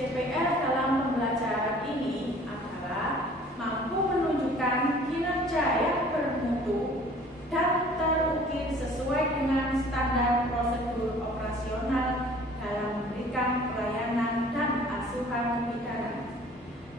CPR dalam pembelajaran ini adalah mampu menunjukkan kinerja yang bermutu dan terukir sesuai dengan standar prosedur operasional dalam memberikan pelayanan dan asuhan kebidanan.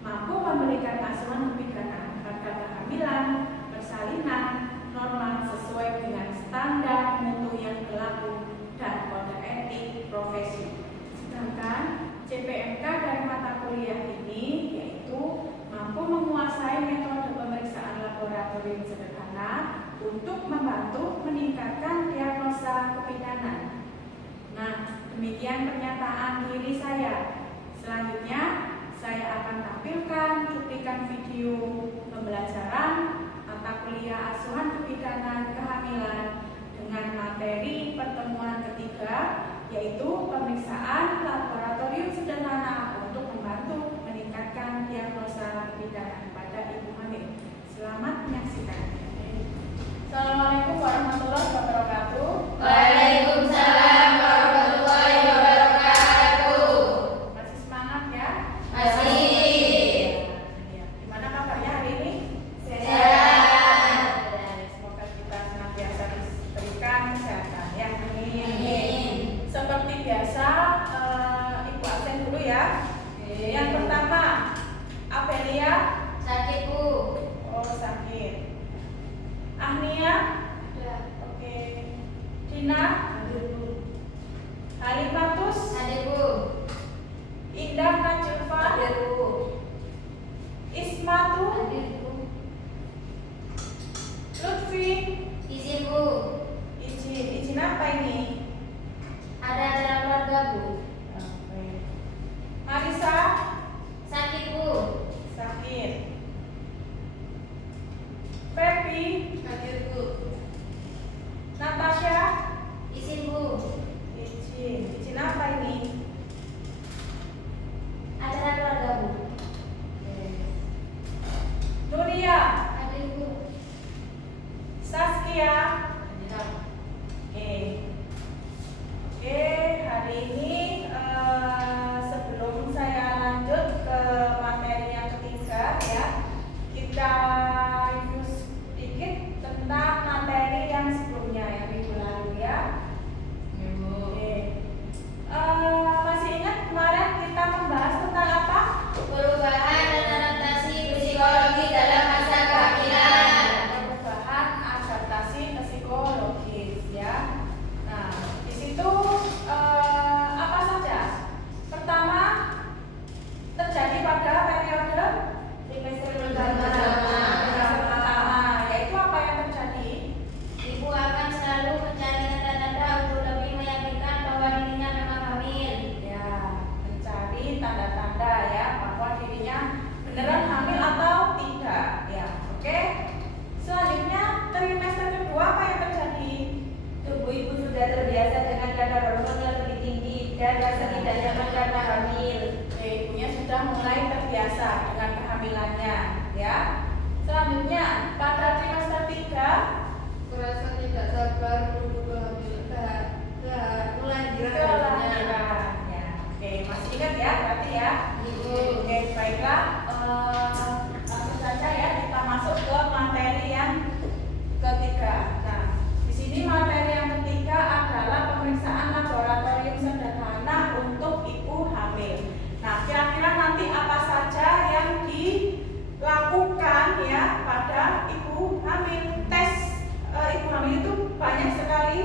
Mampu memberikan asuhan kebidanan pada kehamilan, persalinan, norma sesuai dengan standar mutu yang berlaku dan kode etik profesi. Sedangkan CPMK dari mata kuliah ini yaitu mampu menguasai metode pemeriksaan laboratorium sederhana untuk membantu meningkatkan diagnosa kebidanan. Nah, demikian pernyataan diri saya. Selanjutnya, saya akan tampilkan cuplikan video pembelajaran mata kuliah asuhan kebidanan kehamilan dengan materi pertemuan ketiga, yaitu pemeriksaan laboratorium sederhana untuk membantu meningkatkan diagnosa kebidanan pada ibu hamil. Selamat menyaksikan. Assalamualaikum warahmatullahi wabarakatuh. Waalaikumsalam warahmatullahi wabarakatuh. Masih semangat ya? Masih. Gimana kabarnya hari ini? Sehat. Semoga kita senantiasa diberikan kesehatan ya. Amin. Seperti biasa, Ibu absen dulu ya. Yang pertama, Apelia. Sakit, Bu. Oh, sakit. Ahnia. Ada. Oke. Dina. Halimatus. Hadir, Bu. Indah Najulfa. Hadir, Bu. Ismatu. Hadir, Bu. Lutfi. Izin, Bu. Izin apa ini? Ada acara keluarga, Bu. Marisa. Sakit, Bu. Sakit. Pepi. Hadir, Bu. Natasha. Izin, Bu. Izin apa ini? Acara keluarga, Bu. Nuria. Hadir, Bu. Saskia. Hadir. Oke, hari ini sebelum saya lanjut ke materi yang ketiga ya, kita review sedikit tentang materi yang sebelumnya yang minggu lalu ya. Oke. Masih ingat kemarin kita membahas tentang apa? Perubahan dan adaptasi psikologi dalam masa kehamilan. Perubahan adaptasi psikologis ya. Nah, di situ apa saja? Pertama, terjadi pada periode Trimester pertama, yaitu apa yang terjadi? Ibu akan selalu mencari tanda-tanda untuk lebih meyakinkan bahwa dirinya memang hamil. Ya, mencari tanda-tanda ya bahwa dirinya beneran hamil atau tidak ya. Oke. Selanjutnya, trimester kedua apa yang terjadi? Tubuh ibu sudah terbiasa dengan kadar hormon yang lebih tinggi dan rasa tidak nyaman karena hamil. Ibunya sudah mulai terbiasa dengan kehamilannya ya. Selanjutnya, pada trimester 3 Merasa tidak sabar menunggu kelahiran. kelahirannya. Oke, masih ingat ya berarti ya? Ibu. Oke, baiklah. Langsung saja ya kita masuk ke materi yang ketiga. Nah, di sini materi yang ketiga adalah pemeriksaan laboratorium sederhana untuk ibu hamil. Nah, kira-kira nanti apa saja yang dilakukan ya pada ibu hamil? Tes ibu hamil itu banyak sekali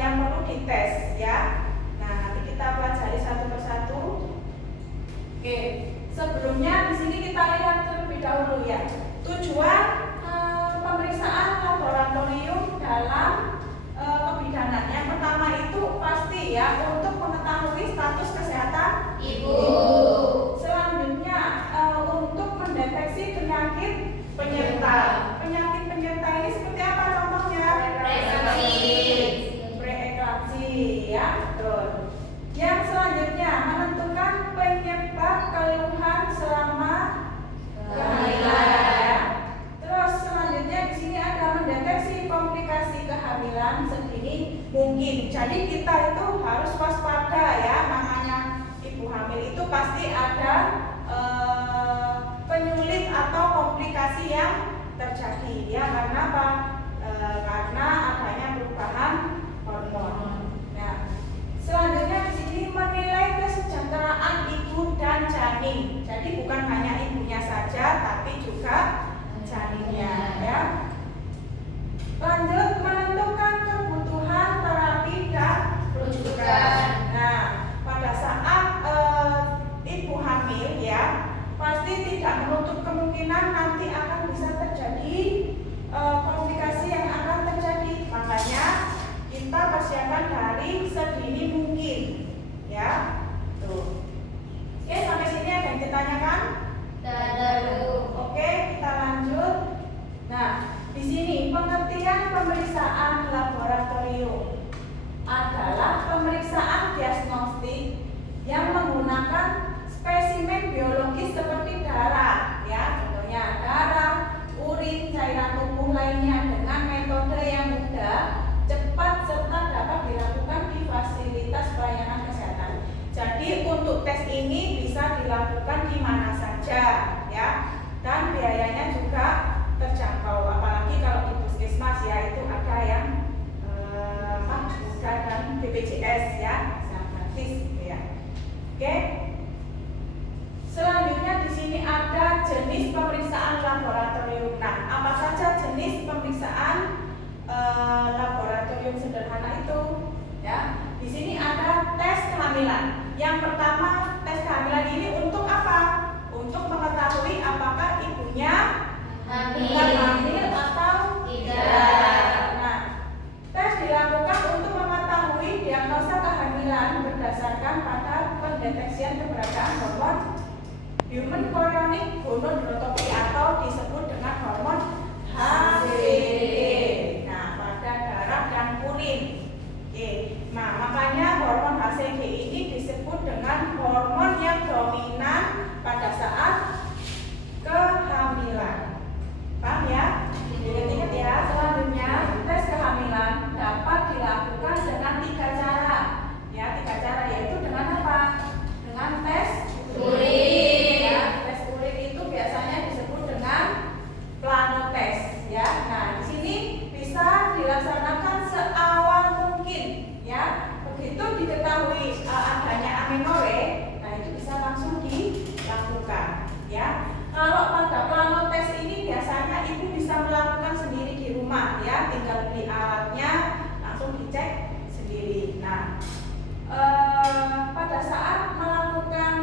yang perlu dites ya. Nah, nanti kita pelajari satu persatu. Oke, sebelumnya di sini kita lihat terlebih dahulu ya. Tujuan pemeriksaan laboratorium dalam kebidanan. Yang pertama itu pasti ya untuk mengetahui status kesehatan Ibu. Selanjutnya untuk mendeteksi penyakit penyerta. Penyakit penyerta ini seperti apa contohnya? Preeklampsi ya, betul. Yang selanjutnya menentukan penyebab keluhan selama kehamilan ya. Terus selanjutnya di sini ada mendeteksi komplikasi kehamilan sedini mungkin. Jadi kita itu harus waspada ya, namanya Jadi bukan hanya ibunya saja, tapi juga janinnya ya. Lanjut, menentukan kebutuhan terapi dan rujukan. Nah, pada saat ibu hamil ya, pasti tidak menutup kemungkinan nanti akan bisa terjadi komplikasi yang akan terjadi. Makanya kita persiapkan dari sedini mungkin ya. Tuh. Oke, sampai sini ada yang ditanyakan? Oke, kita lanjut. Nah, di sini pengertian pemeriksaan laboratorium adalah pemeriksaan diagnostik yang menggunakan spesimen biologis seperti darah, ya, contohnya darah, urin, cairan tubuh lainnya dengan metode yang mudah, cepat serta dapat dilakukan di fasilitas pelayanan kesehatan. Jadi untuk tes ini bisa dilakukan di mana saja, ya, dan biayanya juga terjangkau. Apalagi kalau di puskesmas ya itu ada yang mudah dan BPJS ya, sangat gratis gitu ya. Oke. Selanjutnya di sini ada jenis pemeriksaan laboratorium. Nah, apa saja jenis pemeriksaan laboratorium sederhana itu? Ya, di sini ada tes kehamilan. Yang pertama, tes kehamilan ini untuk apa? Untuk mengetahui apakah ibunya hamil atau tidak. Nah, tes dilakukan untuk mengetahui diagnosa kehamilan berdasarkan pada pendeteksian keberadaan hormon human chorionic gonadotropin atau disebut dengan hormon HCG. Nah, pada darah dan urin. Oke. Nah, makanya hormon HCG ini disebut dengan hormon yang dominan pada saat kehamilan. Paham ya? Ingat-ingat ya. Selanjutnya, tes kehamilan dapat dilakukan dengan 3 cara. Ya, 3 cara yaitu dengan apa? Dengan tes urin. Ya, tes urin itu biasanya disebut dengan planotes. Ya, nah di sini bisa dilaksanakan seawal mungkin. Ya, begitu diketahui adanya amenorre, nah itu bisa langsung dilakukan. Ya, kalau pada planotes ini biasanya ibu bisa melakukan sendiri di rumah. Ya, tinggal beli alatnya, langsung dicek sendiri. Nah, pada saat melakukan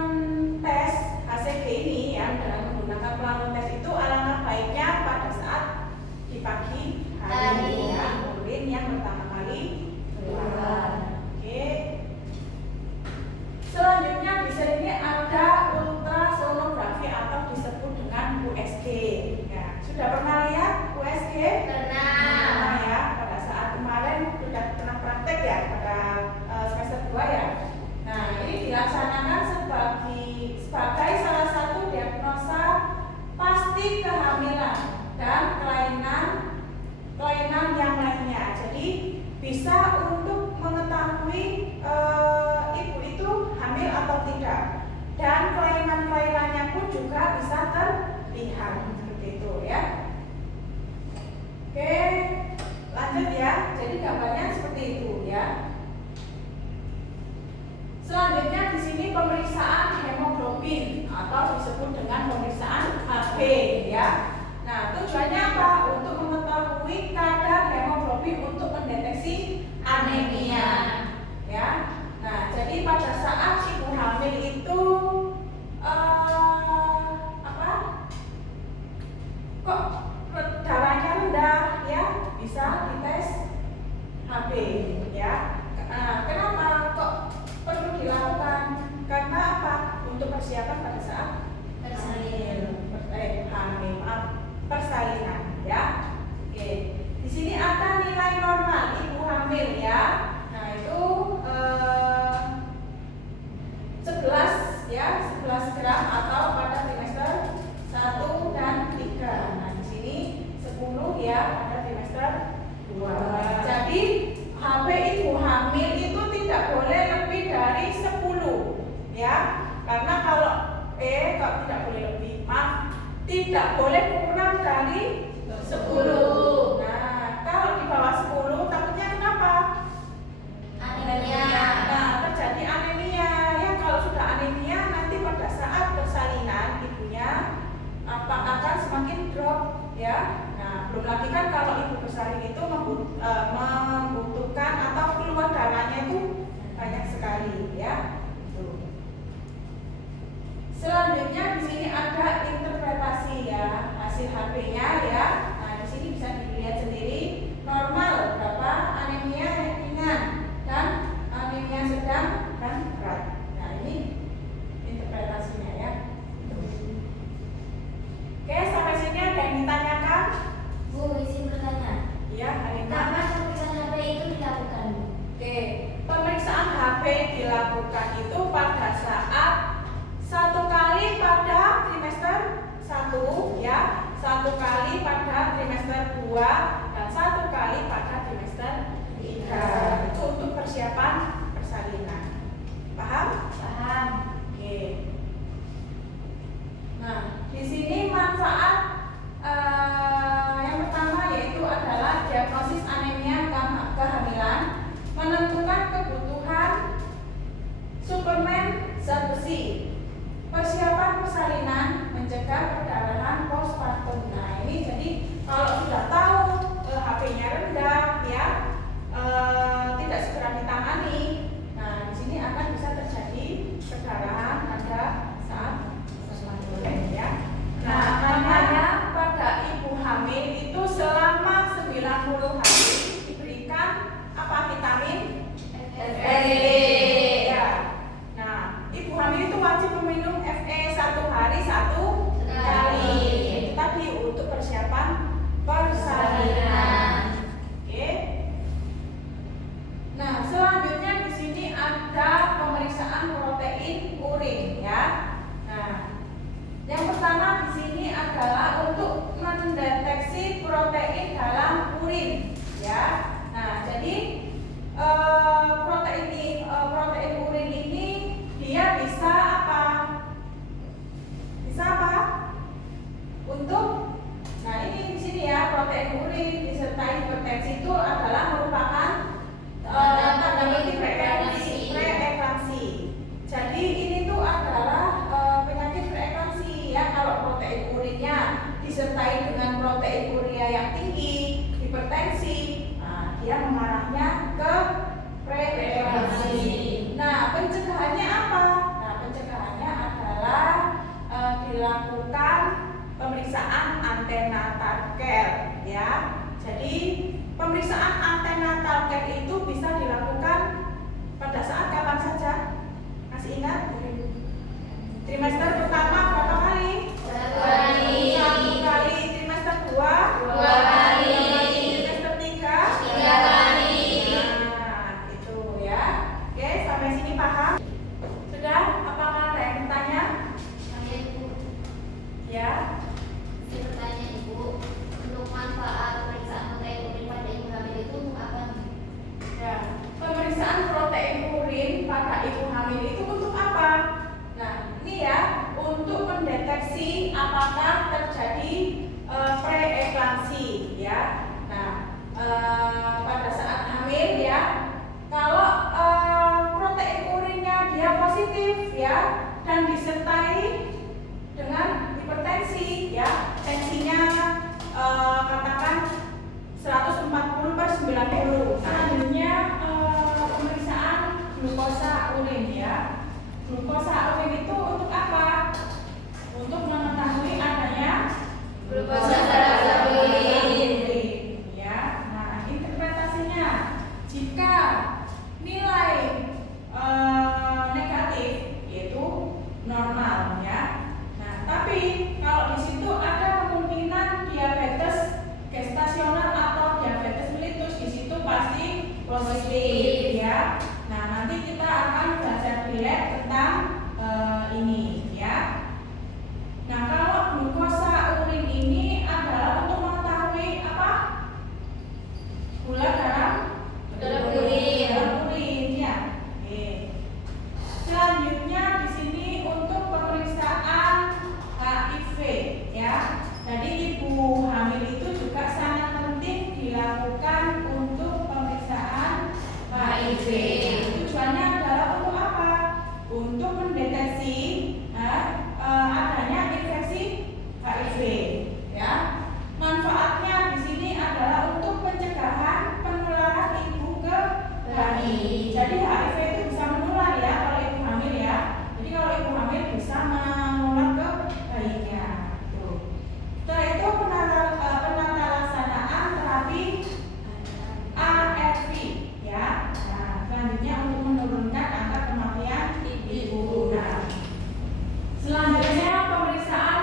tes HCG ini ya dengan menggunakan planotes itu alangkah baiknya pada saat di pagi hari ya, urin yang pertama kali keluar. Oke. Selanjutnya di sini ada ultrasonografi atau disebut dengan USG. Ya, sudah pernah lihat USG? Pernah ya. Pada saat kemarin sudah pernah praktek ya pada semester 2 ya. Nah, ini dilaksanakan sebagai salah satu diagnosa pasti kehamilan dan kelainan yang lainnya. Jadi bisa untuk mengetahui ibu itu hamil atau tidak, dan kelainan-kelainannya pun juga bisa terlihat seperti itu ya. Oke, lanjut ya. Jadi gambarnya seperti itu ya. Selanjutnya di sini pemeriksaan hemoglobin atau disebut dengan pemeriksaan HB ya. Nah, tujuannya apa? Untuk mengetahui kadar hemoglobin untuk mendeteksi anemia ya. Nah, jadi pada saat ibu hamil itu kok darahnya rendah ya, bisa dites HB ya. Kenapa kok perlu dilakukan? Karena apa? Untuk persiapan pada saat persalinan ya. Oke. Di sini ada nilai normal ibu hamil ya. Nah, itu 11 ya, 11 gram atau pada trimester 1 dan 3. Nah, di sini 10 ya pada trimester 2. Jadi HB ibu hamil itu tidak boleh lebih dari 10 ya. Karena kalau tidak boleh lebih, tidak boleh kurang dari 10. Nah, kalau di bawah 10 takutnya kenapa? Anemia. Nah, terjadi anemia ya. Kalau sudah anemia nanti pada saat persalinan mencegah perdarahan postpartum. Nah ini jadi kalau sudah tahu HB-nya rendah ya, tidak segera ditangani, nah di sini akan bisa terjadi perdarahan pada saat postpartum ya. Nah makanya pada ibu hamil itu selama 90 hari diberikan apa, vitamin FE ya. Nah ibu hamil itu wajib meminum FE 1 hari 1 kali. Itu tadi untuk persiapan persalinan. Oke. Nah selanjutnya di sini ada pemeriksaan protein urin ya. Nah yang pertama di sini adalah untuk mendeteksi protein dalam urin ya. Nah jadi protein urin ini dia bisa apa? Bisa apa? Untuk ini di sini ya, protein urin disertai hipertensi itu adalah merupakan tanda petik preeklampsi. Jadi ini tuh adalah penyakit preeklampsi ya. Kalau protein urinnya disertai dengan protein urea yang tinggi, hipertensi, dia mengarahnya ke preeklampsi. Nah, pencegahannya apa? Nah, pencegahannya adalah dilakukan pemeriksaan antenatal care ya. Jadi pemeriksaan antenatal care itu bisa dilakukan pada saat kapan saja? Masih ingat? Trimester pertama berapa kali? 1 kali. 1 kali. Trimester 2? 2 kali. Trimester 3? 3 kali. Nah, itu ya. Oke, sampai sini paham? Sudah? Apakah ada yang bertanya? Saya Ibu, Ya. saya bertanya Ibu, untuk manfaat pemeriksaan protein urin pada ibu hamil itu untuk apa? Ya, pemeriksaan protein urin pada ibu hamil itu untuk apa? Nah, ini ya, untuk mendeteksi apakah terjadi preeklampsi ya. Nah, pada saat hamil ya, kalau protein urinnya dia positif ya dan disertai dengan hipertensi ya, tensinya katakan 140/90. Selanjutnya pemeriksaan glukosa urin ya. Glukosa urin itu untuk apa? Untuk mengetahui adanya Glukosa dalam urin. ya. Nah, interpretasinya jika nilai negatif yaitu normal ya. Nah, tapi kalau di situ ada kemungkinan diabetes gestasional atau diabetes mellitus, di situ pasti positif ya. Nah, nanti kita akan belajar di lab tentang ini ya. Nah, kalau glukosa urin ini adalah untuk mengetahui apa? Gula dalam urin. Dalam urin ya. Oke. Selanjutnya di sini untuk pemeriksaan HIV ya. Jadi ibu hamil itu juga sangat penting dilakukan untuk pemeriksaan HIV. Tujuannya adalah untuk apa? Untuk mendeteksi adanya infeksi HIV ya. Manfaatnya di sini adalah untuk pencegahan penularan ibu ke bayi. Jadi HIV itu bisa menular ya kalau ibu hamil ya. Jadi kalau ibu hamil bisa menular ke bayinya. Tuh. Setelah itu penata laksanaan terapi ARV ya. Nah, selanjutnya untuk menurunkan angka kematian ibu. Nah, selanjutnya pemeriksaan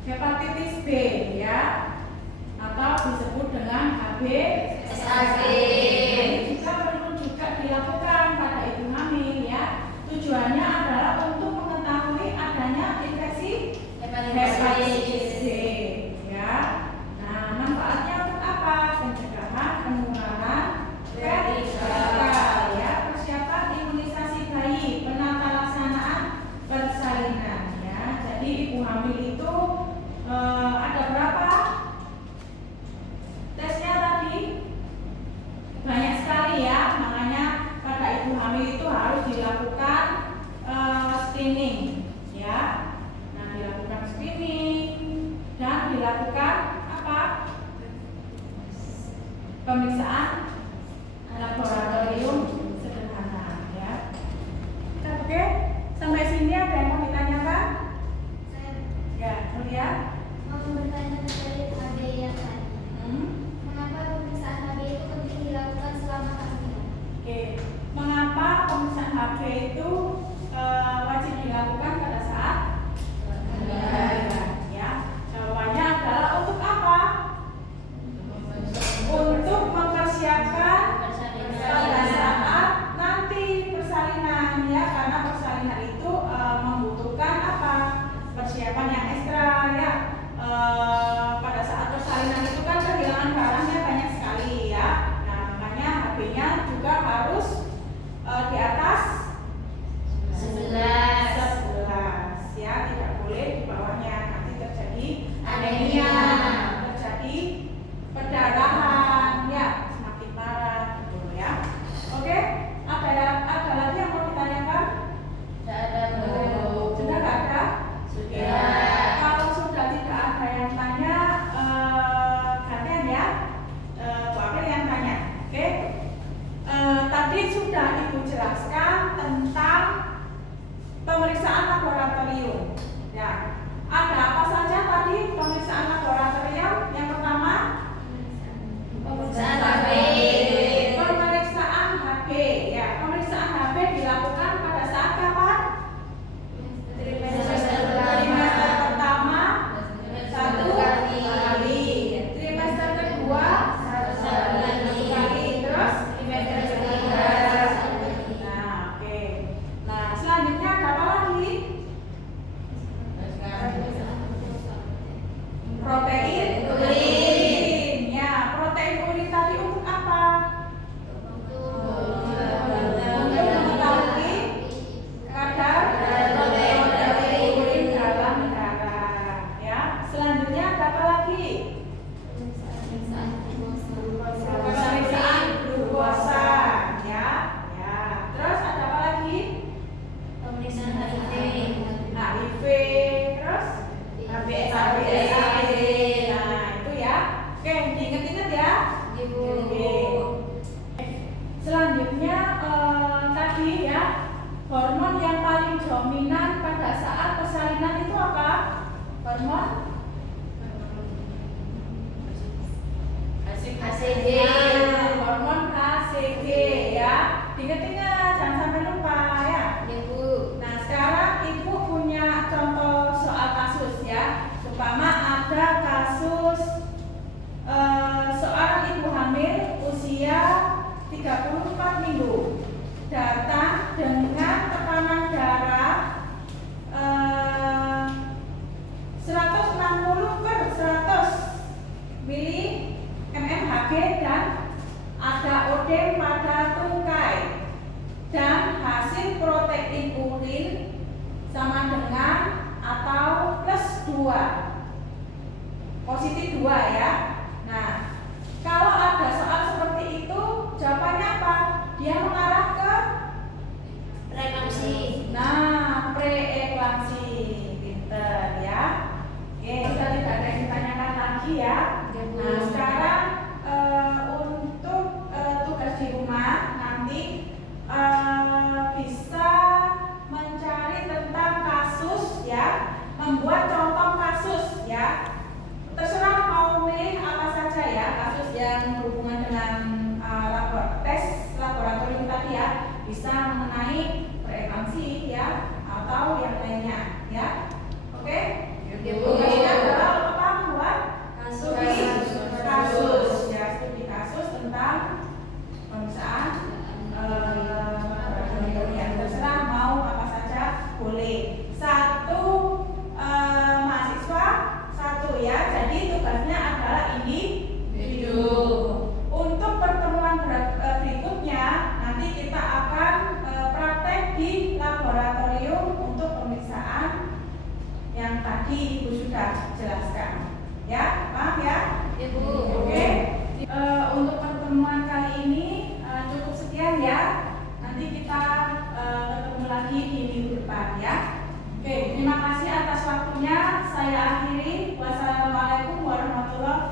hepatitis B ya, atau disebut dengan HB/SAB. Ini juga perlu juga dilakukan pada ibu hamil ya. Tujuannya adalah untuk mengetahui adanya infeksi hepatitis B ya. Nah, manfaatnya untuk apa? Pencegahan penularan vertikal ya, persiapan imunisasi bayi, penata laksanaan persalinan ya. Jadi ibu hamil itu ada berapa tesnya tadi? Banyak sekali ya, makanya pada ibu hamil itu harus dilakukan screening ya. Nah, dilakukan screening pemeriksaan laboratorium sederhana ya. Oke, sampai sini ada yang mau ditanyakan? Ya, Nuria. Mau bertanya terkait HB yang tadi. Mengapa pemeriksaan HB itu penting dilakukan selama kehamilan? Oke, mengapa pemeriksaan HB itu wajib dilakukan pada saat kehamilan? Ya, jawabannya adalah untuk apa? Untuk mempersiapkan pada saat nanti persalinan ya, karena persalinan itu membutuhkan apa? Persiapan yang ekstra ya. Pada saat persalinan itu kan kehilangan darahnya banyak sekali ya. Nah, makanya HB-nya juga harus di atas 11 ya, tidak boleh di bawahnya, nanti terjadi anemia, terjadi perdarahan ya, semakin parah gitu ya. Oke, ada lagi yang mau ditanyakan? Sudah nggak ada? Kalau sudah tidak ada yang tanya, gantian ya, Bu April yang tanya. Oke, tadi sudah Ibu jelaskan tentang pemeriksaan laboratorium. Ya, ada apa saja tadi pemeriksaan laboratorium? Yang pertama, Pemeriksaan HB. pemeriksaan HB. Ya, pemeriksaan HB dilakukan pada saat kapan? Trimester pertama satu kali, trimester kedua satu kali, terus trimester ketiga. Nah, oke. Nah, selanjutnya ada apa lagi? Protein urin. Ya, protein urin tadi untuk apa? Untuk mengetahui kadar protein urin dalam darah. Ya, selanjutnya ada apa lagi? Pemeriksaan glukosa. Ya, ya. Terus ada apa lagi? Pemeriksaan HIV. HIV. Terus HBS. Nah, itu ya. Oke, diingat-ingat ya. Oke. Selanjutnya tadi ya, hormon yang paling dominan pada saat persalinan itu apa? Hormon HCG. Nah, hormon HCG ya. Diingat-ingat, jangan sampai lupa ya. Nah, sekarang Ibu punya contoh soal kasus ya. Umpama ada kasus seorang ibu hamil usia 34 minggu datang dengan tekanan darah 160/100 mmHg dan ada odem pada tungkai, dan hasil protein urin sama dengan atau +2, positif 2 ya. Nah, kalau ada soal seperti itu, jawabannya apa? Dia mengarah ke Preeklampsi. nah, preeklampsi. Pinter ya. Oke, sudah tidak ada yang ditanyakan lagi ya. Nah, sekarang untuk tugas di rumah nanti bisa mencari tentang kasus ya, membuat contoh kasus ya. Terserah mau milih apa saja ya, kasus yang berhubungan dengan tes laboratorium tadi ya, bisa mengenai preeklampsi ya atau yang lainnya ya. Oke? Tugasnya adalah apa? Membuat kasus ya, studi kasus tentang pemeriksaan laboratorium ya. Terserah mau apa saja boleh. Satu mahasiswa satu ya. Jadi tugasnya adalah individu. Untuk pertemuan berikutnya nanti kita akan praktek di laboratorium untuk pemeriksaan yang tadi Ibu sudah jelaskan. Ya, paham ya? Oke. Untuk pertemuan kali ini cukup sekian ya. Nanti kita ketemu lagi di minggu depan ya. Oke, terima kasih atas waktunya. Saya akhiri. Wassalamualaikum warahmatullahi wabarakatuh.